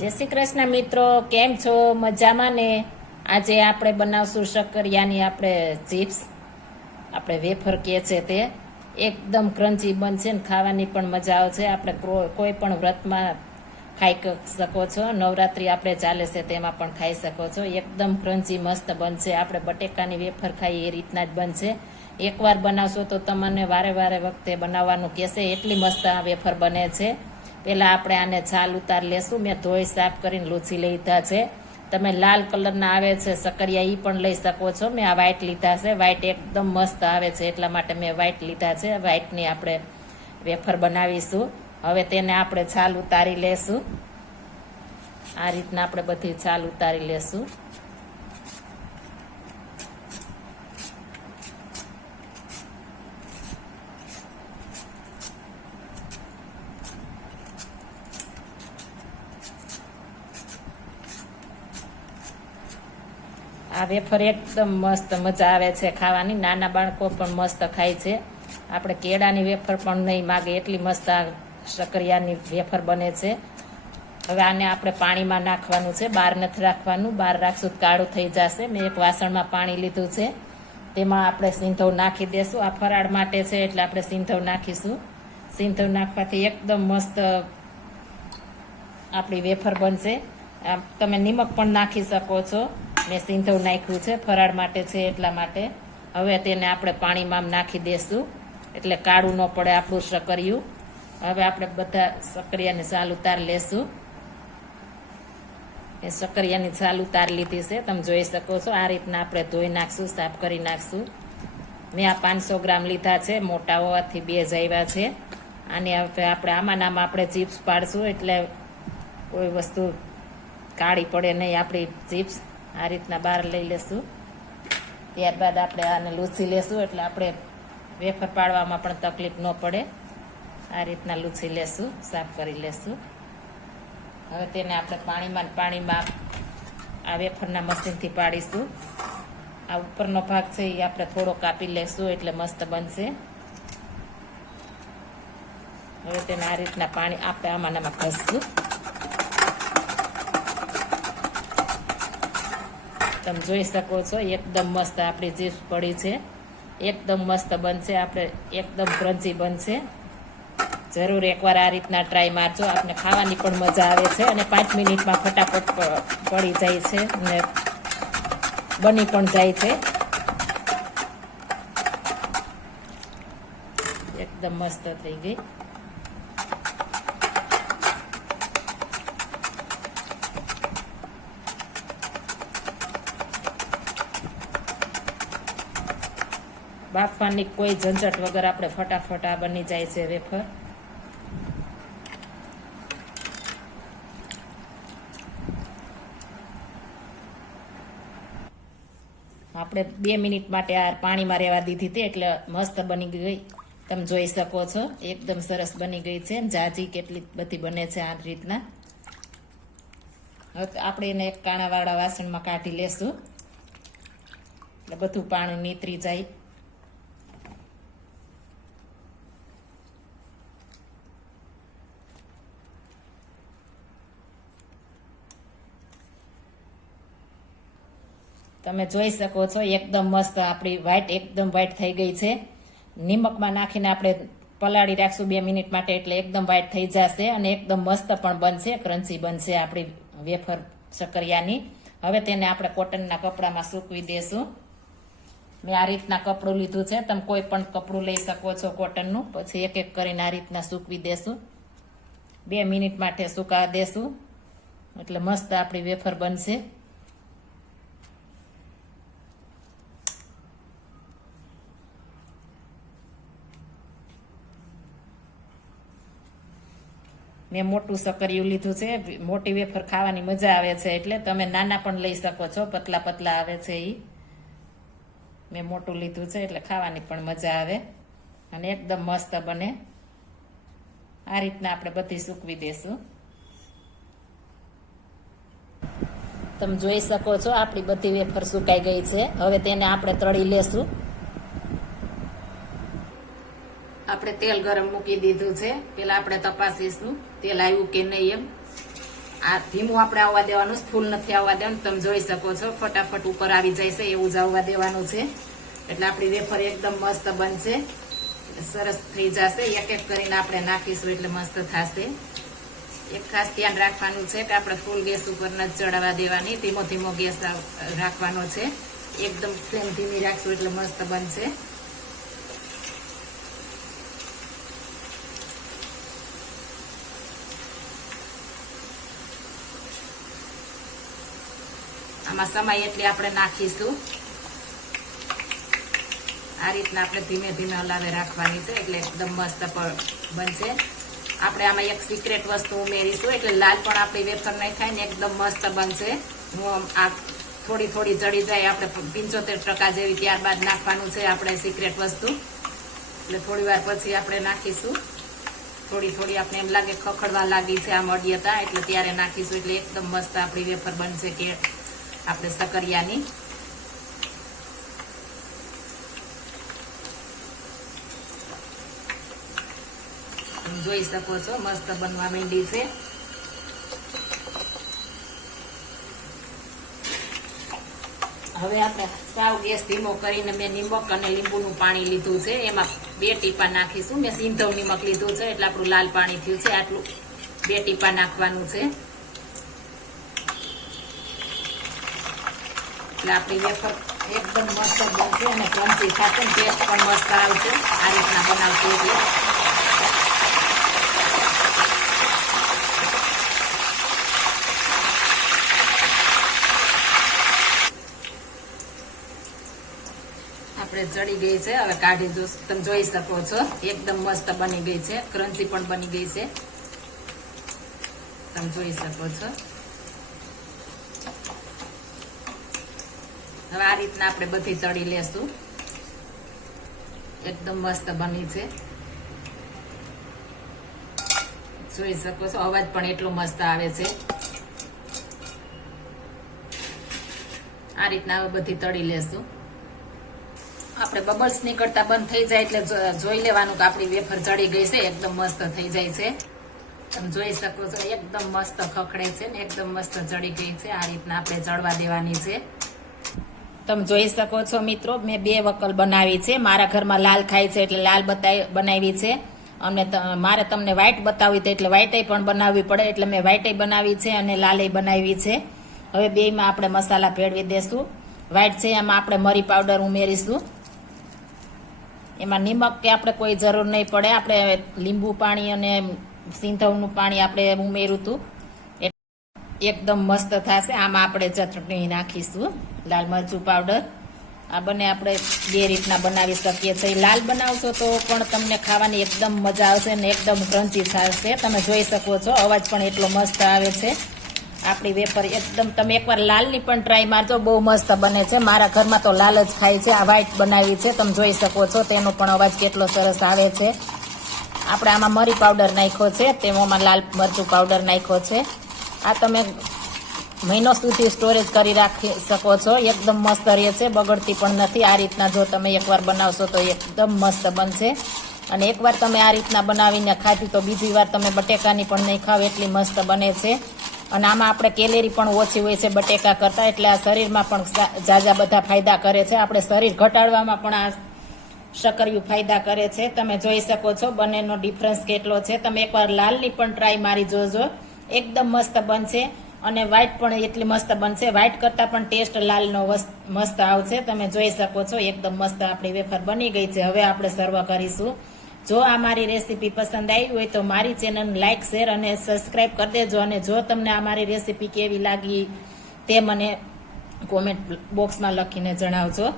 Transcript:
જય શ્રી કૃષ્ણ મિત્રો, કેમ છો? મજામાં ને? આજે આપણે બનાવશું શક્કરિયાની આપણે ચિપ્સ. આપણે વેફર કહે છે તે. એકદમ ક્રંચી બનશે ને ખાવાની પણ મજા આવશે. આપણે કોઈ પણ વ્રતમાં ખાઈ શકો છો. નવરાત્રિ આપણે ચાલે છે તેમાં પણ ખાઈ શકો છો. એકદમ ક્રંચી મસ્ત બનશે. આપણે બટેકાની વેફર ખાઈએ એ રીતના જ બનશે. એકવાર બનાવશો તો તમને વારે વારે વખતે બનાવવાનું કહેશે. એટલી મસ્ત આ વેફર બને છે. પહેલાં આપણે આને છાલ ઉતાર લેશું. મેં ધોઈ સાફ કરીને લૂછી લીધા છે. તમે લાલ કલરના આવે છે, સકરિયા એ પણ લઈ શકો છો. મેં આ વ્હાઇટ લીધા છે. વ્હાઇટ એકદમ મસ્ત આવે છે, એટલા માટે મેં વ્હાઇટ લીધા છે. વ્હાઇટની આપણે વેફર બનાવીશું. હવે તેને આપણે છાલ ઉતારી લેશું. આ રીતના આપણે બધી છાલ ઉતારી લેશું. આ વેફર એકદમ મસ્ત મજા આવે છે ખાવાની. નાના બાળકો પણ મસ્ત ખાય છે. આપણે કેળાની વેફર પણ નહીં માગે, એટલી મસ્ત આ શક્કરિયાની વેફર બને છે. હવે આને આપણે પાણીમાં નાખવાનું છે. બહાર નથી રાખવાનું. બહાર રાખશું કાળું થઈ જશે. મેં એક વાસણમાં પાણી લીધું છે. તેમાં આપણે સિંધવ નાખી દેશું. આ ફરાળ માટે છે એટલે આપણે સિંધવ નાખીશું. સિંધવ નાખવાથી એકદમ મસ્ત આપણી વેફર બનશે. તમે નિમક પણ નાખી શકો છો. મેં સિંધવ નાખ્યું છે, ફરાળ માટે છે એટલા માટે. હવે તેને આપણે પાણીમાં નાખી દેશું. એટલે કાળું ન પડે આપણું સકરિયું હવે આપણે બધા સકરિયાની સાલ ઉતાર લેશું. એ સકરિયાની છાલ ઉતાર લીધી છે. તમે જોઈ શકો છો, આ રીતના આપણે ધોઈ નાખશું, સાફ કરી નાખશું. મેં આ પાંચસો ગ્રામ લીધા છે, મોટા હોવાથી બે જ આવ્યા છે. અને હવે આપણે આમાં આપણે ચિપ્સ પાડશું, એટલે કોઈ વસ્તુ કાળી પડે નહીં. આપણી ચિપ્સ આ રીતના બહાર લઈ લેશું. ત્યારબાદ આપણે આને લૂછી લેશું, એટલે આપણે વેફર પાડવામાં પણ તકલીફ ન પડે. આ રીતના લૂછી લેશું, સાફ કરી લેશું. હવે તેને આપણે પાણીમાં પાણીમાં આ વેફરના મશીનથી પાડીશું. આ ઉપરનો ભાગ છે એ આપણે થોડો કાપી લેશું, એટલે મસ્ત બનશે. હવે તેને આ રીતના પાણી આપણે આમાં આમાં ઘસશું. તમે જોઈ શકો છો, એકદમ મસ્ત આપણી ચીપ્સ પડી છે. એકદમ મસ્ત બનશે, આપણે એકદમ ક્રન્ચી બનશે. જરૂર એકવાર આ રીતના ટ્રાય મારજો, આપને ખાવાની પણ મજા આવે છે અને પાંચ મિનિટમાં ફટાફટ પડી જાય છે અને બની પણ જાય છે. એકદમ મસ્ત થઈ ગઈ. બાફવાની કોઈ ઝંઝટ વગર આપણે ફટાફટ આ બની જાય છે વેફર. આપણે બે મિનિટ માટે આ પાણીમાં રહેવા દીધી હતી એટલે મસ્ત બની ગઈ. તમે જોઈ શકો છો, એકદમ સરસ બની ગઈ છે. જાજી કેટલી બધી બને છે આ રીતના. આપણે એને એક કાણાવાળા વાસણમાં કાઢી લેશું. એટલે બધું પાણી નીતરી જાય. તમે જોઈ શકો છો, એકદમ મસ્ત આપણી વ્હાઈટ એકદમ વ્હાઈટ થઈ ગઈ છે. નિમકમાં નાખીને આપણે પલાળી રાખશું બે મિનિટ માટે એટલે એકદમ વ્હાઈટ થઈ જશે અને એકદમ મસ્ત પણ બનશે ક્રન્ચી બનશે આપણી વેફર શકરિયાની હવે તેને આપણે કોટનના કપડામાં સૂકવી દેશું. મેં આ રીતના કપડું લીધું છે, તમે કોઈ પણ કપડું લઈ શકો છો કોટનનું. પછી એક એક કરીને આ રીતના સૂકવી દેશું. બે મિનિટ માટે સુકા દેશું. એટલે મસ્ત આપણી વેફર બનશે. મેં મોટું સકરિયું લીધું છે. મોટી વેફર ખાવાની મજા આવે છે એટલે તમે નાના પણ લઈ શકો છો. પતલા પતલા આવે છે એ મેં મોટું લીધું છે એટલે ખાવાની પણ મજા આવે. અને એકદમ મસ્ત બને. આ રીતના આપણે બધી સૂકવી દેશું. તમે જોઈ શકો છો, આપણી બધી વેફર સુકાઈ ગઈ છે. હવે તેને આપણે તળી લેશું. આપણે તેલ ગરમ મૂકી દીધું છે. પેલા આપણે તપાસીશું, તેલ આવ્યું કે નહીં એમ. આ ધીમું આપણે આવવા દેવાનું ફૂલ નથી આવવા દેવાનું. તમે જોઈ શકો છો, ફટાફટ ઉપર આવી જાય છે એવું જ આવવા દેવાનું છે. એટલે આપણી વેફર એકદમ મસ્ત બનશે. સરસ થઈ જશે. એક એક કરીને આપણે નાખીશું એટલે મસ્ત થશે. એક ખાસ ધ્યાન રાખવાનું છે કે આપણે ફૂલ ગેસ ઉપર ન ચડાવવા દેવાની. ધીમો ધીમો ગેસ રાખ- રાખવાનો છે. એકદમ ફ્લેમ ધીમી રાખશું એટલે મસ્ત બનશે. આમાં સમય એટલે આપણે નાખીશું. આ રીતના આપણે ધીમે ધીમે હલાવે રાખવાની છે, એટલે એકદમ મસ્ત બનશે. આપણે આમાં એક સિક્રેટ વસ્તુ ઉમેરીશું, એટલે લાલ પણ આપણી વેફર નહીં થાય ને એકદમ મસ્ત બનશે. હું આ થોડી થોડી ચડી જાય આપણે પંચોતેર ટકા જેવી ત્યારબાદ નાખવાનું છે આપણે સિક્રેટ વસ્તુ. એટલે થોડી વાર પછી આપણે નાખીશું. થોડી થોડી આપણે એમ લાગે ખખડવા લાગી છે આ મડિયતા એટલે ત્યારે નાખીશું, એટલે એકદમ મસ્ત આપણી વેફર બનશે કે આપણે સકરિયાની. જોઈ શકો છો, મસ્ત બનવા માંડી છે. હવે આપણે સાવ ગેસ ધીમો કરીને મેં નિમક અને લીંબુનું પાણી લીધું છે. એમાં બે ટીપા નાખીશું. મેં સિંધવ નિમક લીધું છે, એટલે આપણું લાલ પાણી થયું છે. આટલું બે ટીપા નાખવાનું છે. એટલે આપણી વેફર એકદમ મસ્ત બનશે અને ક્રન્ચી થશે ટેસ્ટ પણ મસ્ત આવશે. આ રીતના બનાવતી એટલે. આપણે ચડી ગઈ છે. હવે કાઢી જો તમે જોઈ શકો છો. એકદમ મસ્ત બની ગઈ છે. ક્રન્ચી પણ બની ગઈ છે. તમે જોઈ શકો છો. હવે આ રીતના આપણે બધી તળી લેશું. એકદમ મસ્ત બની છે. જોઈ શકો છો, અવાજ પણ એટલો મસ્ત આવે છે. આ રીતના હવે બધી તળી લેશું. આપણે બબલ્સ નીકળતા બંધ થઈ જાય એટલે જોઈ લેવાનું કે આપણી વેફર ચડી ગઈ છે, એકદમ મસ્ત થઈ જાય છે. તમે જોઈ શકો છો, એકદમ મસ્ત ખખડે છે ને, એકદમ મસ્ત ચડી ગઈ છે. આ રીતના આપણે ચડવા દેવાની છે. તમે જોઈ શકો છો મિત્રો, મેં બે વકલ બનાવી છે. મારા ઘરમાં લાલ ખાય છે એટલે લાલ બતાવી બનાવી છે. અને મારે તમને વ્હાઇટ બતાવી તો એટલે વ્હાઈટ પણ બનાવવી પડે એટલે મેં વ્હાઇટે બનાવી છે અને લાલે બનાવી છે. હવે બેયમાં આપણે મસાલા ભેળવી દેશું. વ્હાઇટ છે, એમાં આપણે મરી પાવડર ઉમેરીશું. એમાં નિમક કે આપણે કોઈ જરૂર નહીં પડે. આપણે લીંબુ પાણી અને સિંધવનું પાણી આપણે ઉમેર્યું હતું. એકદમ મસ્ત થશે. આમાં આપણે ચટણી નાખીશું. લાલ મરચું પાવડર આ બંને આપણે બે રીતના બનાવી શકીએ છીએ. લાલ બનાવશો તો પણ તમને ખાવાની એકદમ મજા આવશે ને એકદમ ક્રન્ચી થશે. તમે જોઈ શકો છો, અવાજ પણ એટલો મસ્ત આવે છે. આપણી વેફર એકદમ, તમે એકવાર લાલની પણ ટ્રાય મારજો, બહુ મસ્ત બને છે. મારા ઘરમાં તો લાલ જ ખાય છે, આ વ્હાઈટ બનાવી છે. તમે જોઈ શકો છો, તેનો પણ અવાજ કેટલો સરસ આવે છે. આપણે આમાં મરી પાવડર નાખ્યો છે, તેમાં લાલ મરચું પાવડર નાખ્યો છે. આ તમે મહિનો સુધી સ્ટોરેજ કરી રાખી શકો છો. એકદમ મસ્ત રહે છે બગડતી પણ નથી. આ રીતના જો તમે એકવાર બનાવશો તો એકદમ મસ્ત બનશે. અને એકવાર તમે આ રીતના બનાવીને ખાધી તો બીજી વાર તમે બટેકાની પણ નહીં ખાવ, એટલી મસ્ત બને છે. અને આમાં આપણે કેલેરી પણ ઓછી હોય છે બટેકા કરતાં, એટલે આ શરીરમાં પણ જાજા બધા ફાયદા કરે છે. આપણે શરીર ઘટાડવામાં પણ આ શકરિયું ફાયદા કરે છે. તમે જોઈ શકો છો બંનેનો ડિફરન્સ કેટલો છે. તમે એકવાર લાલની પણ ટ્રાય મારી જોજો. એકદમ મસ્ત બનશે. અને વ્હાઇટ પણ એટલી મસ્ત બનશે. વ્હાઇટ કરતાં પણ ટેસ્ટ લાલનો મસ્ત આવશે. તમે જોઈ શકો છો, એકદમ મસ્ત આપણી વેફર બની ગઈ છે. હવે આપણે સર્વ કરીશું. જો આ મારી રેસીપી પસંદ આવી હોય તો મારી ચેનલ લાઇક શેર અને સબસ્ક્રાઇબ કરી દેજો. અને જો તમને આ મારી રેસીપી કેવી લાગી તે મને કોમેન્ટ બોક્સમાં લખીને જણાવજો.